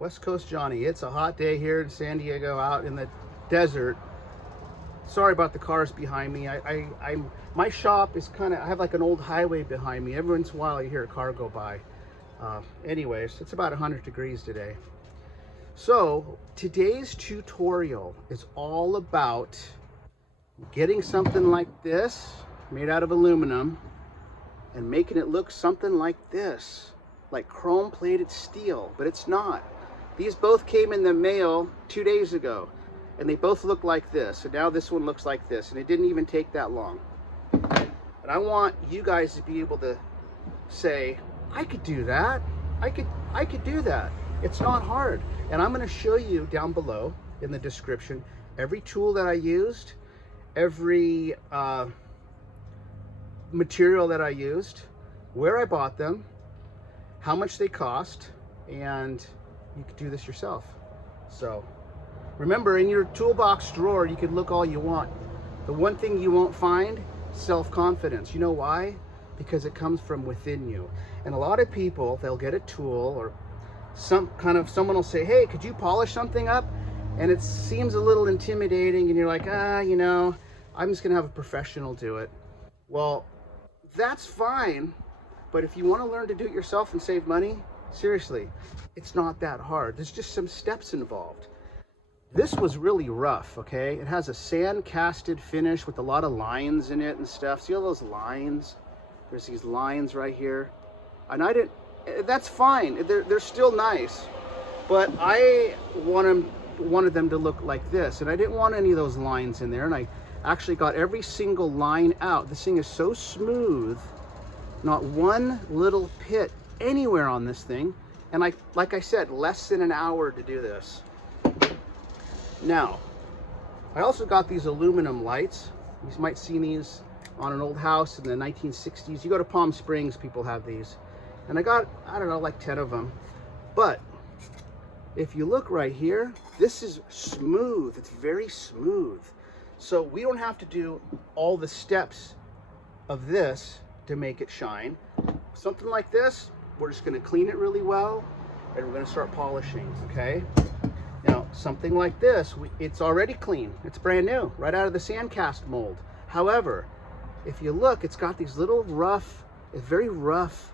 West Coast Johnny. It's a hot day here in San Diego, out in the desert. Sorry about the cars behind me. My shop is kind of, I have like an old highway behind me. Every once in a while you hear a car go by. Anyways, it's about 100 degrees today. So today's tutorial is all about getting something like this made out of aluminum and making it look something like this, like chrome plated steel, but it's not. These both came in the mail 2 days ago, and they both look like this. And now this one looks like this, and it didn't even take that long. And I want you guys to be able to say, I could do that. I could do that. It's not hard. And I'm going to show you down below in the description every tool that I used, every material that I used, where I bought them, how much they cost, and you could do this yourself. So remember, in your toolbox drawer, you can look all you want. The one thing you won't find, self-confidence. You know why? Because it comes from within you. And a lot of people, they'll get a tool or someone will say, hey, could you polish something up? And it seems a little intimidating, and you're like, you know, I'm just gonna have a professional do it. Well, that's fine, but if you want to learn to do it yourself and save money, seriously, it's not that hard. There's just some steps involved. This was really rough, okay? It has a sand casted finish with a lot of lines in it and stuff. See all those lines? There's these lines right here. And that's fine. They're still nice, but I wanted them to look like this, and I didn't want any of those lines in there, and I actually got every single line out. This thing is so smooth, not one little pit anywhere on this thing. And like I said, less than an hour to do this. Now, I also got these aluminum lights. You might see these on an old house in the 1960s. You go to Palm Springs, people have these. And I got, I don't know, like 10 of them. But if you look right here, this is smooth. It's very smooth. So we don't have to do all the steps of this to make it shine. Something like this, we're just going to clean it really well, and we're going to start polishing, okay? Now, something like this, it's already clean. It's brand new, right out of the sand cast mold. However, if you look, it's got these little rough, it's very rough,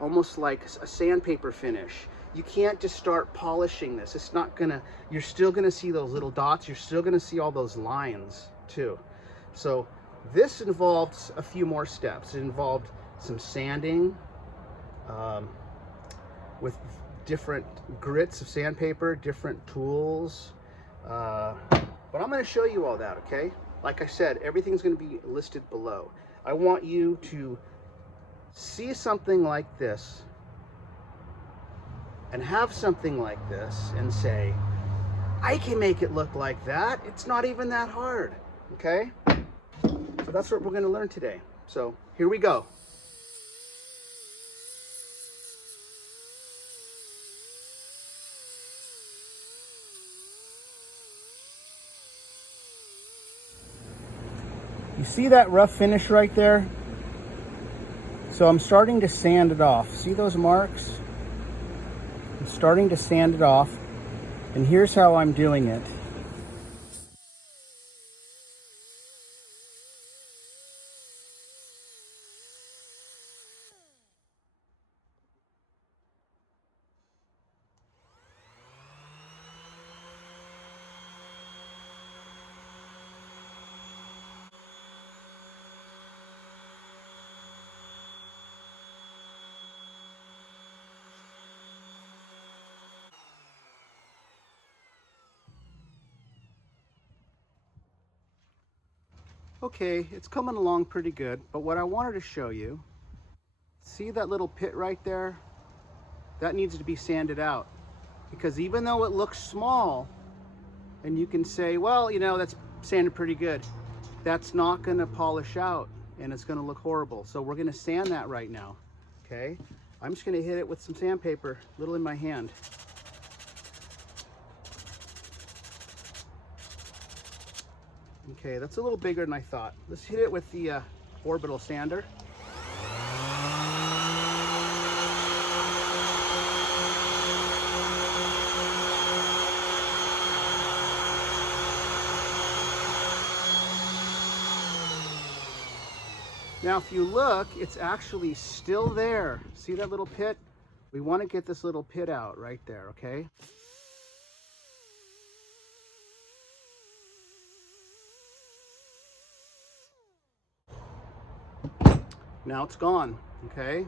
almost like a sandpaper finish. You can't just start polishing this. It's not gonna, you're still gonna see those little dots. You're still gonna see all those lines too. So this involved a few more steps. It involved some sanding with different grits of sandpaper, different tools. But I'm gonna show you all that, okay? Like I said, everything's gonna be listed below. I want you to see something like this and have something like this and say, I can make it look like that. It's not even that hard, okay? So that's what we're gonna learn today. So here we go. You see that rough finish right there? So I'm starting to sand it off. See those marks? I'm starting to sand it off, and here's how I'm doing it. Okay, it's coming along pretty good, but what I wanted to show you, see that little pit right there? That needs to be sanded out, because even though it looks small, and you can say, well, you know, that's sanded pretty good, that's not gonna polish out, and it's gonna look horrible. So we're gonna sand that right now, okay? I'm just gonna hit it with some sandpaper, a little in my hand. Okay, that's a little bigger than I thought. Let's hit it with the Orbital Sander. Now, if you look, it's actually still there. See that little pit? We want to get this little pit out right there, okay? Now it's gone, okay?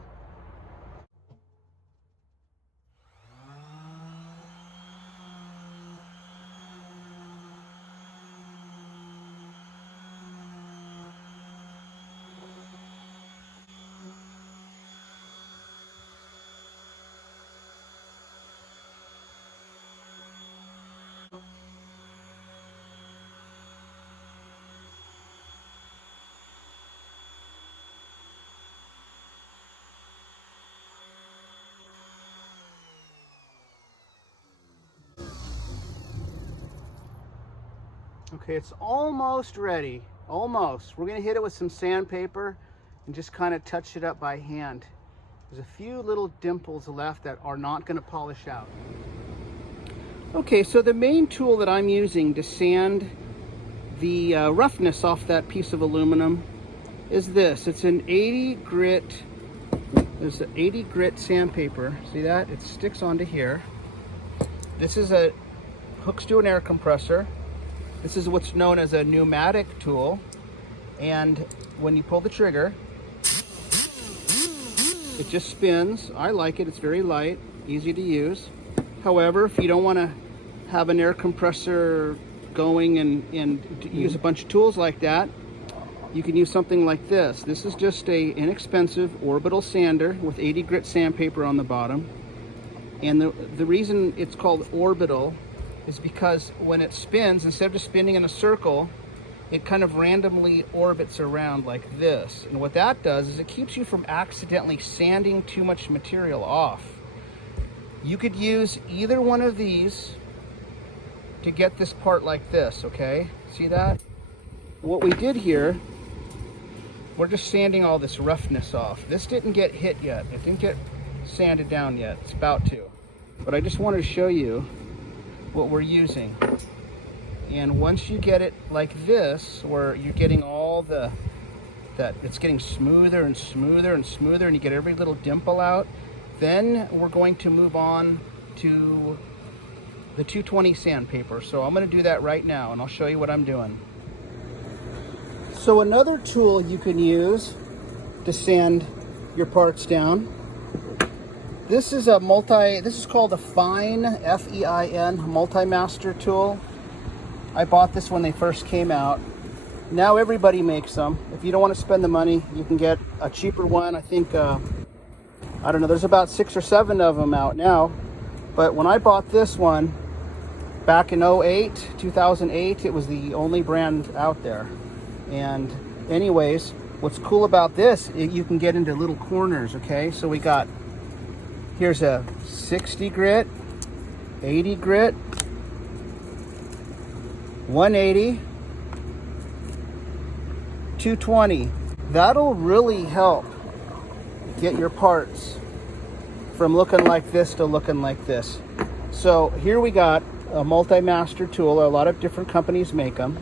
Okay, it's almost ready, almost. We're gonna hit it with some sandpaper and just kind of touch it up by hand. There's a few little dimples left that are not gonna polish out. Okay, so the main tool that I'm using to sand the roughness off that piece of aluminum is this. It's an 80 grit, there's an 80 grit sandpaper. See that? It sticks onto here. This is hooks to an air compressor. This is what's known as a pneumatic tool, and when you pull the trigger, it just spins. I like it, it's very light, easy to use. However, if you don't want to have an air compressor going and use a bunch of tools like that, you can use something like this. This is just a inexpensive orbital sander with 80 grit sandpaper on the bottom. And the reason it's called orbital is because when it spins, instead of just spinning in a circle, it kind of randomly orbits around like this. And what that does is it keeps you from accidentally sanding too much material off. You could use either one of these to get this part like this, okay? See that? What we did here, we're just sanding all this roughness off. This didn't get hit yet. It didn't get sanded down yet. It's about to. But I just wanted to show you what we're using. And once you get it like this, where you're getting all that it's getting smoother and smoother and smoother, and you get every little dimple out, then we're going to move on to the 220 sandpaper. So I'm going to do that right now, and I'll show you what I'm doing. So another tool you can use to sand your parts down, this is called a Fein, F-E-I-N, Multi-Master tool. I bought this when they first came out. Now everybody makes them. If you don't want to spend the money, you can get a cheaper one. I think, I don't know, there's about 6 or 7 of them out now. But when I bought this one back in 2008, it was the only brand out there. And anyways, what's cool about this, you can get into little corners, okay? So we got, here's a 60 grit, 80 grit, 180, 220. That'll really help get your parts from looking like this to looking like this. So here we got a multi-master tool. A lot of different companies make them.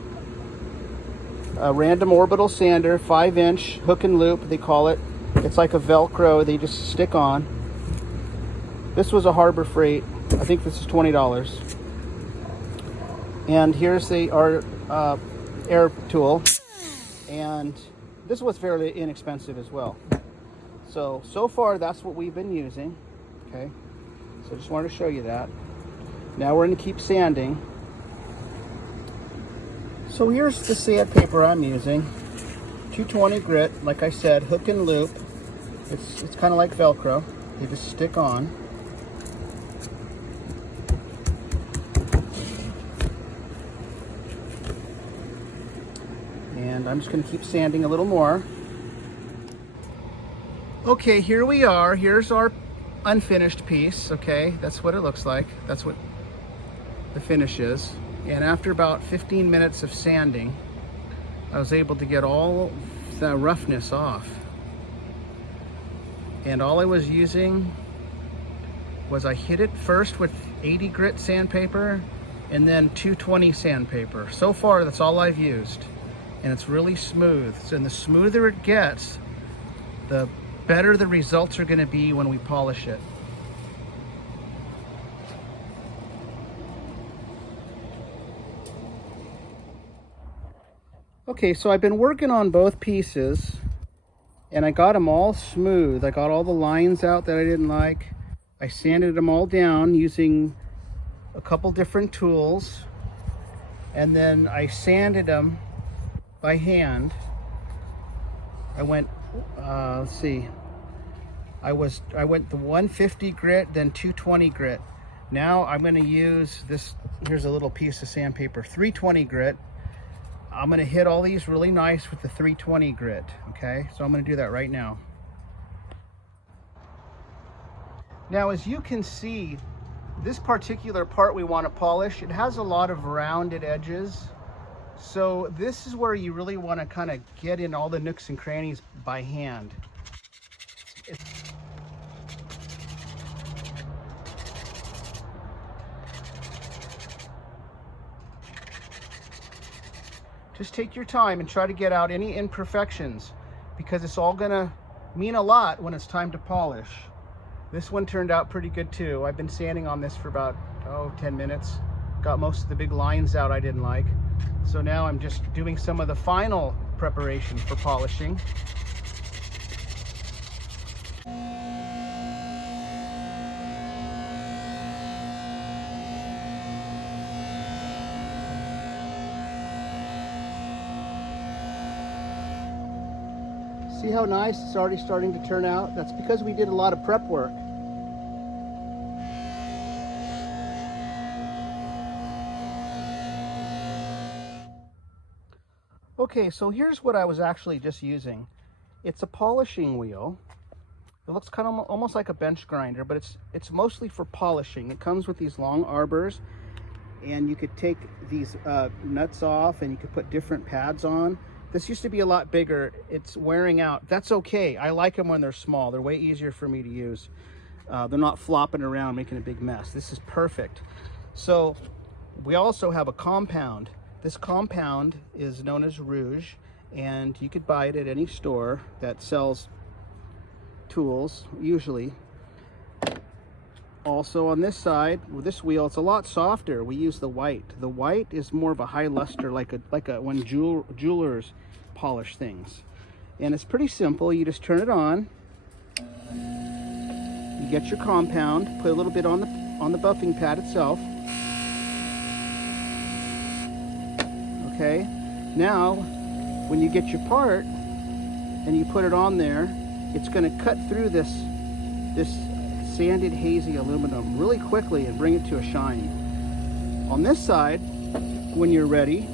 A random orbital sander, 5-inch hook and loop, they call it. It's like a Velcro, they just stick on. This was a Harbor Freight. I think this is $20. And here's our air tool. And this was fairly inexpensive as well. So far that's what we've been using. Okay, so I just wanted to show you that. Now we're going to keep sanding. So here's the sandpaper I'm using. 220 grit, like I said, hook and loop. It's kind of like Velcro. They just stick on. And I'm just going to keep sanding a little more. Okay, here we are. Here's our unfinished piece. Okay, that's what it looks like. That's what the finish is. And after about 15 minutes of sanding, I was able to get all the roughness off. And all I was using was I hit it first with 80 grit sandpaper and then 220 sandpaper. So far, that's all I've used. and it's really smooth. So, and the smoother it gets, the better the results are going to be when we polish it. Okay, so I've been working on both pieces and I got them all smooth. I got all the lines out that I didn't like. I sanded them all down using a couple different tools, and then I sanded them by hand. I went, let's see, I went the 150 grit, then 220 grit. Now I'm going to use this, here's a little piece of sandpaper, 320 grit. I'm going to hit all these really nice with the 320 grit, okay? So I'm going to do that right now. Now, as you can see, this particular part we want to polish, it has a lot of rounded edges. So this is where you really want to kind of get in all the nooks and crannies by hand. Just take your time and try to get out any imperfections, because it's all gonna mean a lot when it's time to polish. This one turned out pretty good too. I've been sanding on this for about 10 minutes. Got most of the big lines out I didn't like. So now I'm just doing some of the final preparation for polishing. See how nice it's already starting to turn out? That's because we did a lot of prep work. Okay, so here's what I was actually just using. It's a polishing wheel. It looks kind of almost like a bench grinder, but it's mostly for polishing. It comes with these long arbors, and you could take these nuts off and you could put different pads on. This used to be a lot bigger. It's wearing out. That's okay. I like them when they're small. They're way easier for me to use. They're not flopping around making a big mess. This is perfect. So we also have a compound. This compound is known as Rouge, and you could buy it at any store that sells tools, usually. Also on this side, with this wheel, it's a lot softer. We use the white. The white is more of a high luster, like a when jewelers polish things. And it's pretty simple. You just turn it on. You get your compound, put a little bit on the buffing pad itself. Okay. Now, when you get your part and you put it on there, it's going to cut through this sanded hazy aluminum really quickly and bring it to a shine. On this side, when you're ready,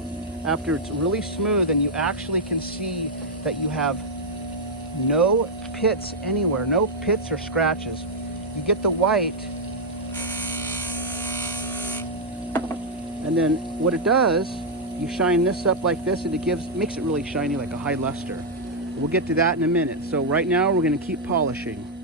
after it's really smooth and you actually can see that you have no pits anywhere, no pits or scratches, you get the white, and then what it does, you shine this up like this and it makes it really shiny, like a high luster. We'll get to that in a minute. So right now we're going to keep polishing.